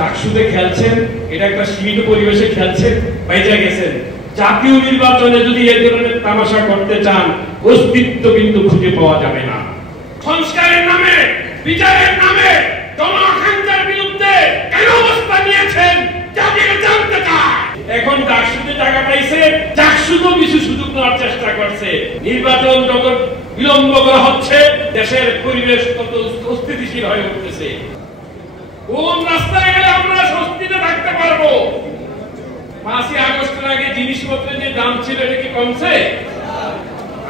চাকসুতে খেলছেন, এটা একটা সীমিত পরিবেশে খেলছেন, বাইজা গেছেন। জাতীয় নির্বাচনে যদি এই ধরনের তামাশা করতে চান, অস্তিত্ব কিন্তু খুঁজে পাওয়া যাবে না। সংস্কারের নামে, বিচারের নামে জনআকাঙ্ক্ষার বিরুদ্ধে কেন অবস্থা নিয়েছেন জাতিকে জানতে চায়। এখন চাকসুতে টাকা পাইছে, চাকসুতো কিছু সুযোগ নেওয়ার চেষ্টা করছে। নির্বাচন যত বিলম্ব করা হচ্ছে, দেশের পরিবেশ তত অস্থিতিশীল হয়ে উঠতেছে। কোন রাস্তায় গেলে আমরা স্বস্তিতে থাকতে পারবো? 5ই আগস্টের আগে জিনিসপত্রের যে দাম ছিল এটা কি কমছে?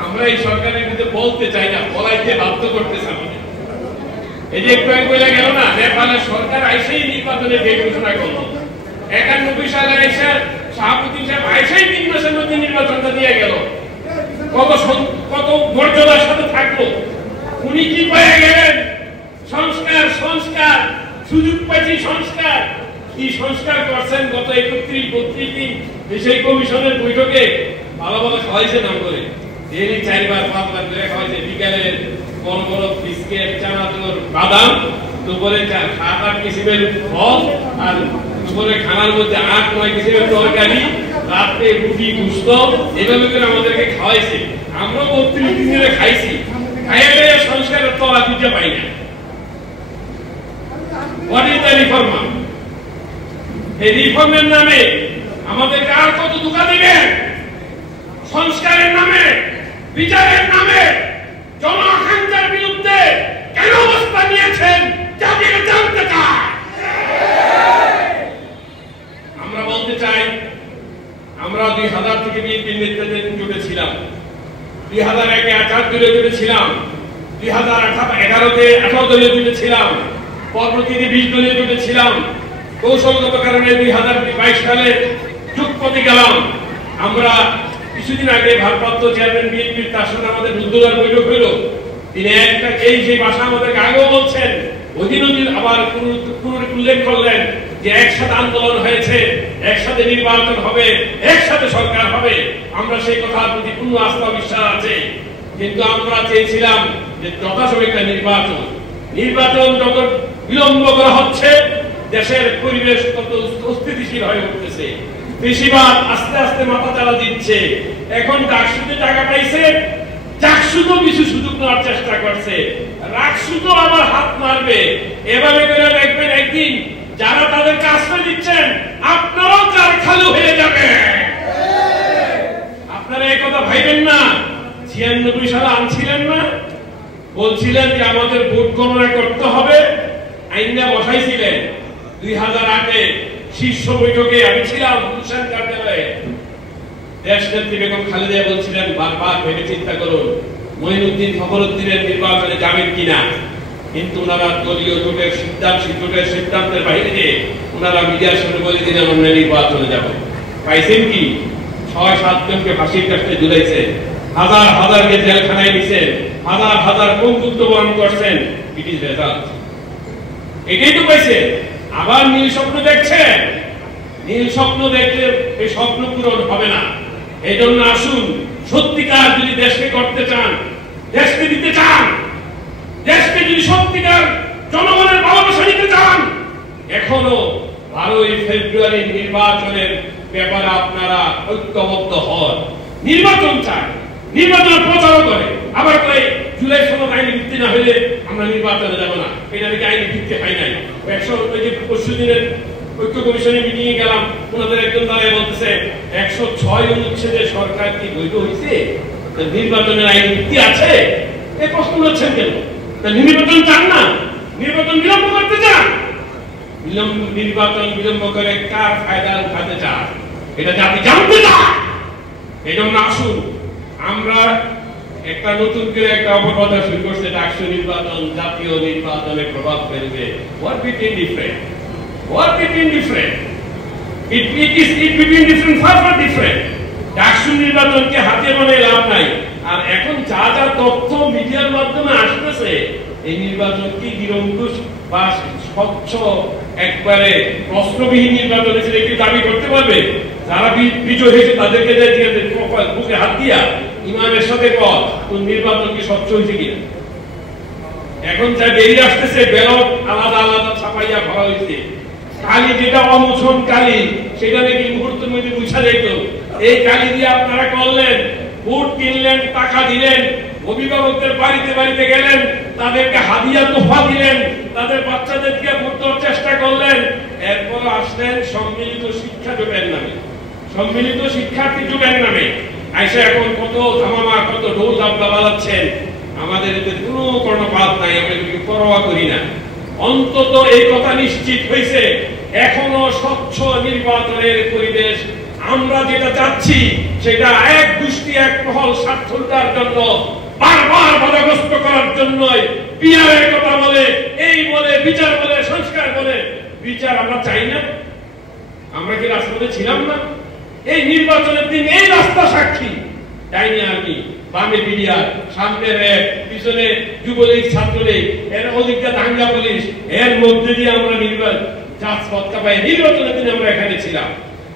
আমরা এই সরকারের বিরুদ্ধে বলতে চাই না, বলাইতে বাধ্য করতেছে আমাদের। এই যে একটু আগে বলে গেল না, নেপালের সরকার আইসেই নির্বাচনের ডেট ঘোষণা করলো। 91 সালে এসে শাহাবুদ্দিন সাহেব আইসেই 3 মাসের মধ্যে নির্বাচনটা দিয়ে গেল। কত মর্যাদার সাথে থাকলো। উনি কি পেয়ে গেলেন? সংস্কার সংস্কার, সুযোগ পাইছি সংস্কার। কি সংস্কার করছেন? গত 31-32 দিন সেই কমিশনের বৈঠকে ভালো ভালো খাওয়াইছে নাম করে, ডেলি 4-5 করে খাওয়াইছে। বিকালে বড় বড় বিস্কিট, চানাচুর, বাদাম, দুপুরে 7-8 কিসিমের ফল, আর দুপুরে খানার মধ্যে 8-9 কিসিমের তরকারি, রাতে রুটি গোশত, এভাবে করে আমাদেরকে খাওয়াইছে। আমরা 32 দিন ধরে খাইছি। খাইয়ে সংস্কারের তলা দিতে পাই না। What is the reform? এই রিফর্মের নামে আমাদেরকে আর কত ধোঁকা দিবেন? সংস্কারের নামে, বিচারের নামে জনআকাঙ্ক্ষার বিরুদ্ধে কেন অবস্থা নিয়েছেন জাতিকে জানতে চায়। আমরা বলতে চাই, আমরা 2000 থেকে বিএনপির নেতৃত্বে জুটেছিলাম, 2001-এ 8 দলীয় জুটেছিলাম, 2011-তে 18 দলীয় জুটেছিলাম, পরবর্তীতে 20 দলীয় জুটেছিলাম। কৌশলগত কারণে 2022 সালে যুগপথে গেলাম। আমরা কিছুদিন আগে ভারপ্রাপ্ত চেয়ারম্যান বিএনপির, তার সাথে আমাদের রুদ্ধদ্বার বৈঠক হইল। তিনি সেই ভাষা আমাদেরকে আগেও বলছেন, অধীন আবার উল্লেখ করলেন যে একসাথে আন্দোলন হয়েছে, একসাথে নির্বাচন হবে, একসাথে সরকার হবে। আমরা সেই কথার প্রতি পূর্ণ আস্থা বিশ্বাস আছে। কিন্তু আমরা চেয়েছিলাম যে যথাসময়ে একটা নির্বাচন যত বিলম্ব করা হচ্ছে, দেশের পরিবেশ তত অস্থিতিশীল হয়ে উঠতেছে। বেশিরভাগ আস্তে আস্তে মাথা চালা দিচ্ছে। এখন চাকসুতে টাকা পাইছে, চাকসুতো কিছু সুযোগ নেওয়ার চেষ্টা করছে, রাকসুতো আবার হাত মারবে। এভাবে করে দেখবেন একদিন যারা তাদেরকে আশ্রয় দিচ্ছেন, আপনারাও চার খালু হয়ে যাবে। আপনারা এই কথা ভাইবেন না। 96 সালে আনছিলেন না, বলছিলেন যে আমাদের ভোট গণনা করতে হবে, আইনটা বসাইছিলেন। 2008-এ শীর্ষ বৈঠকে আমি ছিলাম গুলশান কার্যালয়ে। দেশ নেত্রী বেগম খালেদা বলছিলেন, বারবার ভেবে চিন্তা করুন মঈনুদ্দিন ফখরুদ্দিনের নির্বাচনে যাবেন কিনা। কিন্তু ওনারা দলীয় জোটের সিদ্ধান্তের বাইরে ওনারা মিডিয়ার সামনে বলে দিলেন আমরা নির্বাচনে যাব। পাইছেন কি? 6-7 জনকে ফাঁসির কাস্টে ঝুলাইছে, হাজারকে জেলখানায় নিছেন, হাজার বন্ধুত্ব বরণ করছেন। It is result. এটাই তো পাইছে। আবার নীল স্বপ্ন দেখছেন। নীল স্বপ্ন দেখলে এই স্বপ্ন পূরণ হবে না। এই জন্য আসুন, সত্যিকার যদি দেশকে করতে চান, দেশকে দিতে চান, দেশকে যদি সত্যিকার জনগণের ভালোবাসা নিতে চান, এখনো 12ই ফেব্রুয়ারি নির্বাচনের ব্যাপারে আপনারা ঐক্যবদ্ধ হন। নির্বাচন চান, নির্বাচন প্রচারও করে, আবার কয় জুলাই সনদ আইনি ভিত্তি না হলে আমরা নির্বাচনে যাব না। এটা নাকি আইনি ভিত্তি হয় নাই। পরশুদিনের ঐক্য কমিশনের মিটিং এ গেলাম, ওনাদের একজন দাঁড়িয়ে বলতেছে 106 অনুচ্ছেদে সরকার কি বৈধ হয়েছে? নির্বাচনের আইনি ভিত্তি আছে? এই প্রশ্ন করছেন কেন? নির্বাচন চান না, নির্বাচন বিলম্ব করতে চান। নির্বাচন বিলম্ব করে কার ফায়দা উঠাতে চান, এটা জাতি জানতে চায়। এই জন্য আসুন, আমরা একটা নতুন করে একটা অপকথা শুরু করছে, ডাকসু নির্বাচন জাতীয় নির্বাচনে প্রভাব ফেলবে। What between different? It is between different, far different. DUCSU নির্বাচনকে হাতে মনে লাভ নাই। আর এখন যা তথ্য মিডিয়ার মাধ্যমে আসতেছে, এই নির্বাচন কি নিরঙ্কুশ বা স্বচ্ছ একবারে প্রশ্নবিহীন নির্বাচন হিসেবে কি দাবি করতে পারবে? যারা বিজয় হয়েছে তাদেরকে বুকে হাত দিয়া ইমানের সাথে কোন নির্বাচন কি স্বচ্ছ হয়েছে কিনা। এখন যা বেরিয়ে আসতেছে, ব্যালট আলাদা ছাপাইয়া ভরা হয়েছে। কালি যেটা অমোচন কালি, সেটা নাকি মুহূর্তের মধ্যে বুঝা যেত। এই কালি দিয়ে আপনারা করলেন, ভোট কিনলেন, টাকা দিলেন, অভিভাবকদের বাড়িতে বাড়িতে গেলেন, তাদেরকে হাদিয়া তোফা দিলেন, তাদের বাচ্চাদেরকে ভোট দেওয়ার চেষ্টা করলেন। এরপর আসলেন সম্মিলিত শিক্ষা জোটের নামে, সম্মিলিত শিক্ষার্থী জোটের নামে আইসা এখন কত ধামামা, কত ঢোল দাবলা বাজাচ্ছেন। আমাদের এতে কোনো কর্ণপাত নাই, আমরা এগুলিকে পরোয়া করি না। অন্তত এই কথা নিশ্চিত হয়েছে, এখনো স্বচ্ছ নির্বাচনের পরিবেশ। আমরা যেটা চাচ্ছি সেটা এক গোষ্ঠী এক মহল স্বার্থটার জন্য, বারবার বাধাগ্রস্ত করার জন্যই পিয়ারের কথা বলে, এই বলে, বিচার বলে, সংস্কার বলে। বিচার আমরা চাই না? আমরা কি রাজপথে ছিলাম না? এই নির্বাচনের দিন এই রাস্তা সাক্ষী। চাইনি আমি বামে বিডিআর, সামনে র্যাব, পিছনে যুবলীগ, ছাত্রলীগ, এর অধিকটা দাঙ্গা পুলিশ, এর মধ্যে দিয়ে আমরা নির্বাচনের দিন আমরা এখানে ছিলাম।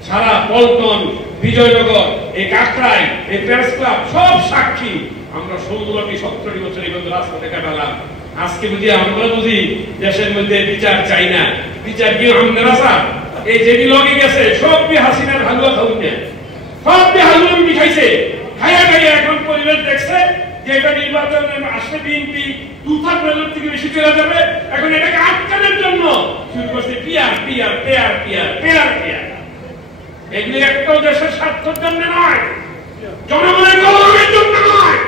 সারা পল্টন, বিজয়নগর, এই কাকরাই, এই প্রেস ক্লাব সব সাক্ষী। আমরা 16টি 17টি বছর এই রাজপথে কাটালাম। আজকে বুঝি আমরা বুঝি দেশের মধ্যে বিচার চাই না। বিচার কি আমাদের আশা? এই যেটি লগে গেছে সব হাসিনার হালুয়া খাউন না, সব হালুয়া মিঠাইছে, খাইয়া খাইয়া এখন পরিবেশ দেখছে যে এটা নির্বাচন আসলে বিএনপি 2/3 মেজর থেকে বেশি চলে যাবে। এখন এটাকে আটকানোর জন্য শুরু করছে পিয়ার পিয়ার পেয়ার পিয়ার পেয়ার পিয়ার। এগুলি একটাও দেশের স্বার্থের জন্য নয়, জনগণের কল্যাণের জন্য নয়,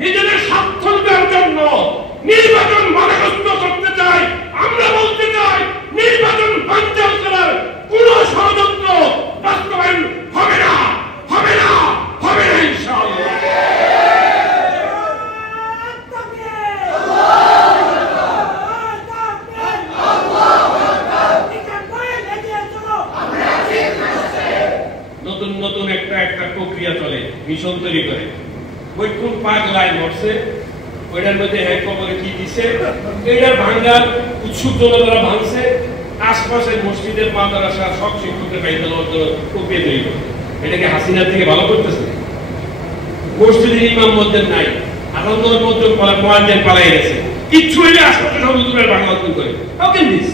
নিজেদের স্বার্থের জন্য নির্বাচন বাধাগ্রস্ত করতে চাই। আমরা বলতে চাই নির্বাচন বানচাল করার কোন ষড়যন্ত্র বাস্তবায়ন হবে না, হবে না, হবে না ইনশাআল্লাহ। নতুন নতুন একটা প্রক্রিয়া চলে, মিশন তৈরি করে। ওই কোন পাগলায় মরছে, ওইটার মধ্যে হ্যাঁ কবরে কি দিছে, এটার ভাঙ্গার উৎসুক জনতারা ভাঙছে। আশপাশের মসজিদের মাদ্রাসা সব শিক্ষকদের বাইরে প্রক্রিয়া তৈরি করে। এটাকে হাসিনার থেকে ভালো করতেছে। মসজিদের ইমাম মসজিদ নাই, আনন্দর মধ্যে মোয়াজ্জিন পালাই গেছে, কিচ্ছু হইলে আশপাশে সব হুজুরের বাংলা করে। How can this,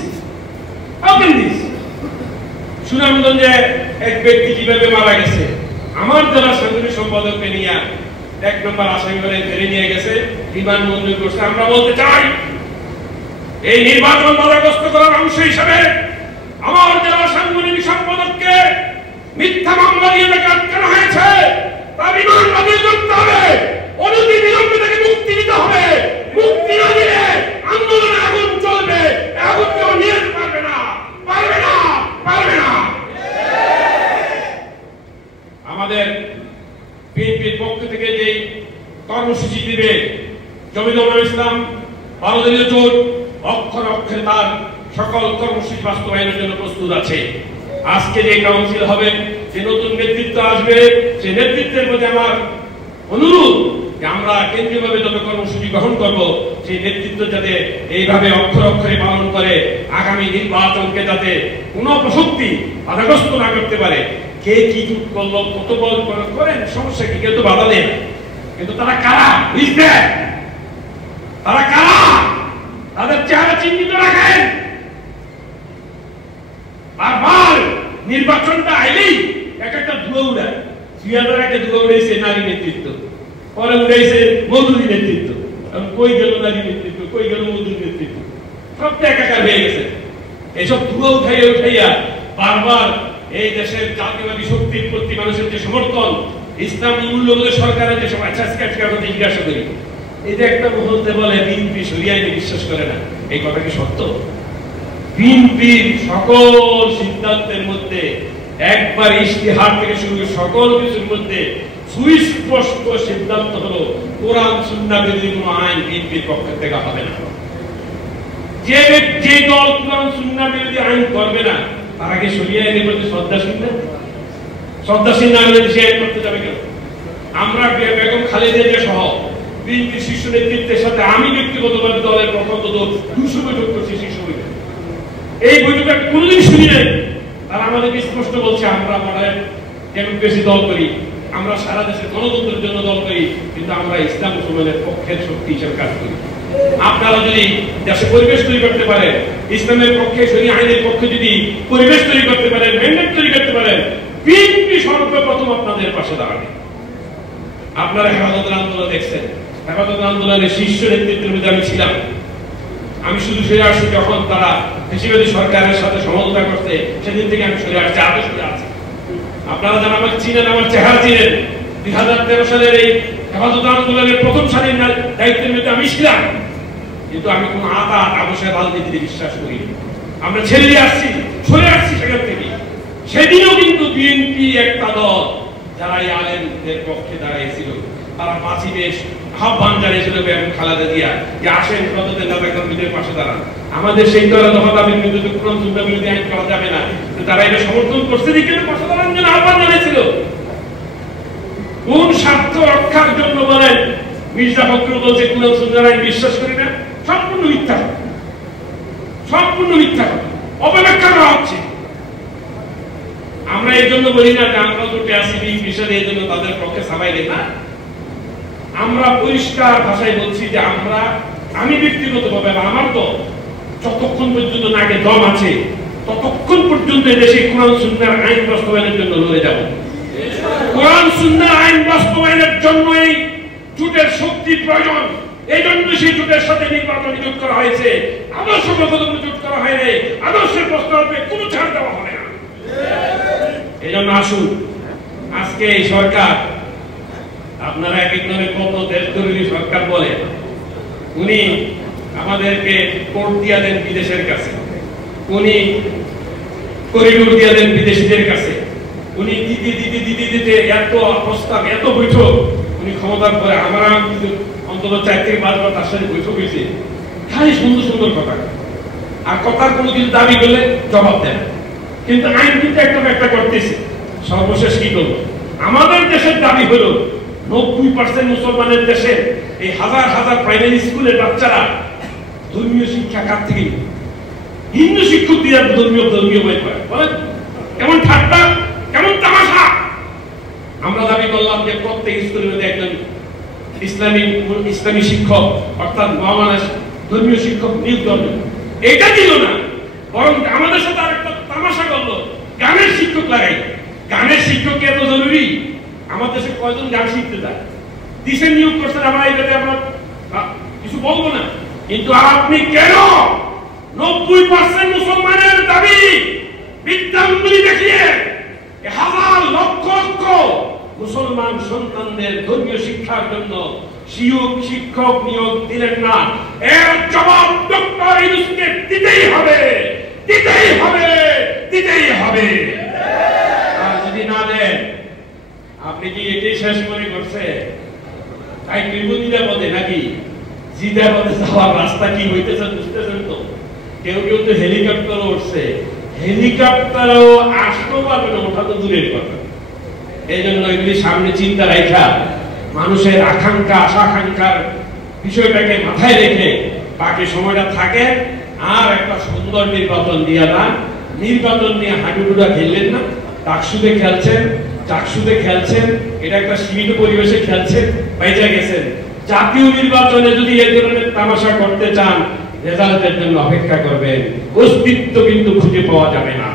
how can this? সুনামগঞ্জে এক ব্যক্তি কিভাবে মারা গেছে, আমার যারা সাংগঠনিক সম্পাদককে নিয়ে 1 নম্বর আসামি বলে ধরে নিয়ে গেছে, বিমান মঞ্জুর করছে। আমরা বলতে চাই এই নির্বাচন বাধাগ্রস্ত করার অংশ হিসেবে আমার যারা সাংগঠনিক সম্পাদককে মিথ্যা মামলা দিয়ে তাকে আটকানো হয়েছে, তার বিমান বাতিল করতে হবে, অনতি বিলম্বে তাকে মুক্তি দিতে হবে। মুক্তি না দিলে আন্দোলনে আগুন চলবে, আগুন কেউ নিয়ে পারবে না, পারবে না, পারবে না। আমাদের বিএনপির পক্ষ থেকে যে কর্মসূচি দিবে জমিয়তুল ইসলাম, 12 দলীয় জোট অক্ষরে অক্ষরে তার সকল কর্মসূচি বাস্তবায়নের জন্য প্রস্তুত আছে। আজকে যে কাউন্সিল হবে, যে নতুন নেতৃত্ব আসবে, সেই নেতৃত্বের প্রতি আমার অনুরোধ যে আমরা কেন্দ্রীয়ভাবে যত কর্মসূচি গ্রহণ করব, সেই নেতৃত্ব যাতে এইভাবে অক্ষরে অক্ষরে পালন করে আগামী নির্বাচনকে যাতে কোনো প্রশক্তি বাধাগ্রস্ত না করতে পারে। কে কি চুপ করলো, কত বল করেন, সমস্যা কি, কেউ তো বাধা দেয়, কিন্তু তারা কারা বুঝবে, তারা কারা তাদের চেহারা চিহ্নিত রাখেন। বারবার নির্বাচনটা আইলেই একটা ধুলো উড়ায়। 2001-এ ধুলো উড়েছে নারী নেতৃত্ব, পরে উড়েছে মজুরি নেতৃত্ব। এখন কই গেল নারী নেতৃত্ব, কই গেল মজুরি নেতৃত্ব, সবটা একাকার হয়ে গেছে। এইসব ধুলো উঠাইয়া উঠাইয়া বারবার এই দেশের জাতীয়বাদী শক্তির প্রতি মানুষের যে সমর্থন, ইসলামী মূল্যবোধের সরকারের যে সময় জিজ্ঞাসা করি, এই যে একটা মুহূর্তে বলে বিএনপি শরিয়া আইনে বিশ্বাস করে না, এই কথা কি সত্য? বিএনপির সকল সিদ্ধান্তের মধ্যে একবার ইশতিহার থেকে শুরু করে সকল কিছুর মধ্যে সুস্পষ্ট সিদ্ধান্ত হলো কোরআন সুন্নাহ বিরোধী কোনো আইন বিএনপির পক্ষ থেকে হবে না। যে দল কোরআন সুন্নাহ বিরোধী আইন করবে না, তারা কি শরিয়া আইনের প্রতি শ্রদ্ধাশীল না? শ্রদ্ধাশীল না হলে সে আইন করতে যাবে কেন? আমরা বেগম খালেদা জিয়া সহ বিএনপির শীর্ষ নেতৃত্বের সাথে আমি ব্যক্তিগতভাবে দলের প্রথম 200 বৈঠক করছি শীর্ষ বৈঠক। এই বৈঠকে কোনোদিন শুনি নাই তারা আমাদেরকে স্পষ্ট বলছে আমরা মডারেট ডেমোক্রেসি দল করি, আমরা সারা দেশের গণতন্ত্রের জন্য দল করি, কিন্তু আমরা ইসলাম মুসলমানের পক্ষের শক্তি হিসেবে কাজ করি। আপনারা যদি দেশে পরিবেশ তৈরি করতে পারেন, ইসলামের পক্ষে শরীয়ত আইনের পক্ষে যদি পরিবেশ তৈরি করতে পারেন, ম্যান্ডেট তৈরি করতে পারেন, বিএনপি সর্বপ্রথম আপনাদের পাশে দাঁড়াবে। আপনারা হেফাজতের আন্দোলন দেখছেন, হেফাজতের আন্দোলনের শীর্ষ নেতৃত্বের মধ্যে আমি ছিলাম। আমি শুধু সরে আসছি যখন তারা ফ্যাসিবাদী সরকারের সাথে সমঝোতা করতে, সেদিন থেকে আমি সরে আসছি, আদৌ সরে আসছি। আপনারা যারা আমাকে চিনেন, আমার চেহারা চিনেন, 2013 সালের এই হেফাজত আন্দোলনের প্রথম সারির দায়িত্বের মধ্যে আমি ছিলাম, কিন্তু আমি কোন আবশ্যক রাজনীতিতে বিশ্বাস করি। আমরা ছেড়ে দিয়ে আসছি, সরে আসছি সেখান থেকে। সেদিনও কিন্তু বিএনপি একটা দল যারা এই আলেমদের পক্ষে দাঁড়িয়েছিল, তারা মাছিবেশ আহ্বান জানিয়েছিল বেগম খালেদা জিয়া যে আসেন প্রজাতন্ত্রের নেতা কর্মীদের পাশে দাঁড়ান। আমাদের সেই দলের দফাদাবির বিরুদ্ধে কোরআন সুন্নাহ বিরোধী আইন করা যাবে না, তারা এটা সমর্থন করছে, দিকে পাশে দাঁড়ানোর জন্য আহ্বান জানিয়েছিল। কোন স্বার্থ রক্ষার জন্য বলেন মির্জা ফখরুল বলছে কোরআন সুন্নাহ আইন বিশ্বাস করি না? সম্পূর্ণ মিথ্যা, সম্পূর্ণ মিথ্যা, অপব্যাখ্যা করা হচ্ছে। আমরা এই জন্য বলি না যে আমরা জোটে আছি বিষয়ে এই জন্য তাদের পক্ষে সাবাই দেয় না। আমরা পরিষ্কার ভাষায় বলছি যে আমি ব্যক্তিগতভাবে আমার তো যতক্ষণ পর্যন্ত নাকে দম আছে ততক্ষণ পর্যন্ত দেশে কোরআন সুন্নাহর আইন বাস্তবায়নের জন্য লড়ে যাব। কোরআন সুন্নাহর আইন বাস্তবায়নের জন্য এই জোটের শক্তি প্রয়োজন। এই জন্য সেই জোটের সাথে নির্বাচন যোগ করা হয়েছে, আদর্শগত যোগ করা হয়নি। আদর্শের প্রস্তাবে কোনো ছাড় দেওয়া হবে না। এই জন্য আসুন, আজকে এই সরকার, আপনারা এক এক নামে কত দেশদ্রোহী সরকার বলে, উনি আমাদেরকে কোর্ট দিয়া দেন বিদেশের কাছে, উনি করিডোর দিয়া দেন বিদেশিদের কাছে, উনি দিতে এত প্রস্তাব, এত বৈঠক উনি ক্ষমতার পরে আমরা কিন্তু অন্তত 4 থেকে 5 বার তার সাথে বৈঠক হয়েছে, খালি সুন্দর সুন্দর কথা, আর কথার কোনো কিছু দাবি করলে জবাব দেন। কিন্তু আইন কিন্তু একটা করতেছে। সর্বশেষ কি করবো? আমাদের দেশের দাবি হলো 90% মুসলমানের দেশে এই হাজার হাজার প্রাইমারি স্কুলের বাচ্চারা ধর্মীয় শিক্ষা কার থেকে, হিন্দু শিক্ষক দিয়ে ধর্মীয় বই পড়ে। বলেন কেমন ঠাট্টা, কেমন তামাশা! আমরা দাবি করলাম যে প্রত্যেক স্কুলের মধ্যে একজন ইসলামী শিক্ষক অর্থাৎ মহামানস ধর্মীয় শিক্ষক নিয়োগ করবে। এটা দিল না, বরং আমাদের সাথে আরেকটা তামাশা করলো, গানের শিক্ষক লাগাই। গানের শিক্ষক এত জরুরি? আমার দেশে কয়জন গান শিখতে চায়? দিশে নিয়োগ করছেন, আমরা এই ব্যাপারে আমরা কিছু বলবো না। কিন্তু আপনি কেন 90% মুসলমানের দাবি বিদ্যাঙ্গুলি দেখিয়ে হাজার লক্ষ লক্ষ মুসলমান সন্তানদের ধর্মীয় শিক্ষার জন্য শিক্ষক নিয়োগ দিলেন না? এর জবাব ডক্টর ইউনূসকে দিতেই হবে, দিতেই হবে, দিতেই হবে। আর যদি না দেন, আপনি কি এটাই শেষ মনে করছে? তাই বিপদীরা পথে নাকি জিদা পথে যাওয়ার রাস্তা কি হইতেছে বুঝতেছেন তো? কেউ কেউ তো হেলিকপ্টার উঠছে, হেলিকপ্টারও আসতে পারবে না, ওঠা তো দূরের কথা। এই জন্য এগুলি সামনে চিন্তা রাখা, মানুষের আকাঙ্ক্ষা আশা আকাঙ্ক্ষার বিষয়টাকে মাথায় রেখে বাকি সময়টা থাকে। আর একটা সুন্দর নির্বাচন দিয়া না, নির্বাচন নিয়ে হাঁটুডুডা খেললেন না, টাকসুদে খেলছেন, চাকসুদে খেলছেন, এটা একটা সীমিত পরিবেশে খেলছেন, বাইচা গেছেন। জাতীয় নির্বাচনে যদি এই ধরনের তামাশা করতে চান, রেজাল্টের জন্য অপেক্ষা করবেন, অস্তিত্ব কিন্তু খুঁজে পাওয়া যাবে না।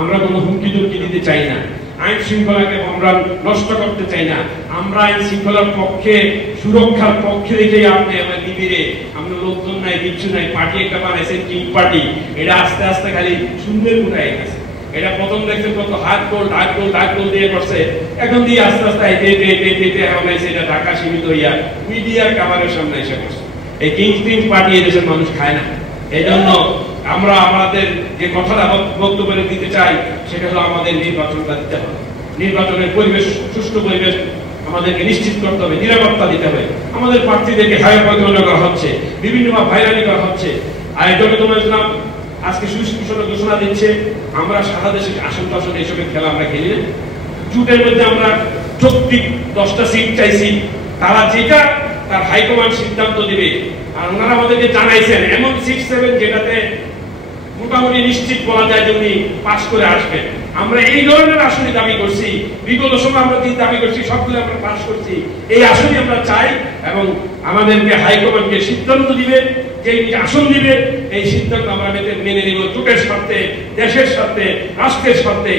আমরা কোনো হুমকি দুমকি দিতে চাই না, আইন শৃঙ্খলাকে আমরা নষ্ট করতে চাই না। আমরা আইন শৃঙ্খলার পক্ষে, সুরক্ষার পক্ষে রেখে আপনি আমার নিবিড়ে, আমরা লোকজন নাই, কিছু নাই, পার্টি একটা বানাইছেন টিম পার্টি, এটা আস্তে আস্তে খালি সুন্দর গুণায় গেছে। এটা প্রথম দেখছেন কত হাত গোল দিয়ে করছে, এখন দিয়ে আস্তে আস্তে এটা ঢাকা সীমিত হইয়া মিডিয়ার কাভারের সামনে এসে করছে। এই কিংস পার্টি এদেশের মানুষ খায় না। এই জন্য আমরা আমাদের যে কথাটা বক্তব্য দিতে চাই, সেটা হলো আমাদের নির্বাচনটা দিতে হবে। নির্বাচনের পরিবেশ, সুষ্ঠু পরিবেশ আমাদেরকে নিশ্চিত করতে হবে, নিরাপত্তা দিতে হবে। আমাদের প্রার্থীদেরকে হায়ার পরিচালনা করা হচ্ছে, বিভিন্নভাবে হয়রানি করা হচ্ছে। আর জমিয়তুল ইসলাম আজকে সুষ্ঠু ঘোষণা দিচ্ছে, আমরা সারা দেশে আসন টাসন এইসবের খেলা আমরা খেলি না। জোটের মধ্যে আমরা যৌক্তিক 10টা সিট চাইছি, তারা যেটা তার হাইকমান্ড সিদ্ধান্ত দিবে। আর ওনারা আমাদেরকে জানাইছেন এমন 6-7 যেটাতে মোটামুটি নিশ্চিত বলা যায় যে উনি পাস করে আসবেন। আমরা এই ধরনের আসনই দাবি করছি, বিগত সময় আমরা যে দাবি করছি সবগুলো আমরা পাস করছি। এই আসনই আমরা চাই এবং আমাদেরকে হাইকমান্ডকে সিদ্ধান্ত দিবে, যে আসন দিবে, এই সিদ্ধান্ত আমরা মেনে নিব জোটের স্বার্থে, দেশের স্বার্থে, রাষ্ট্রের স্বার্থে।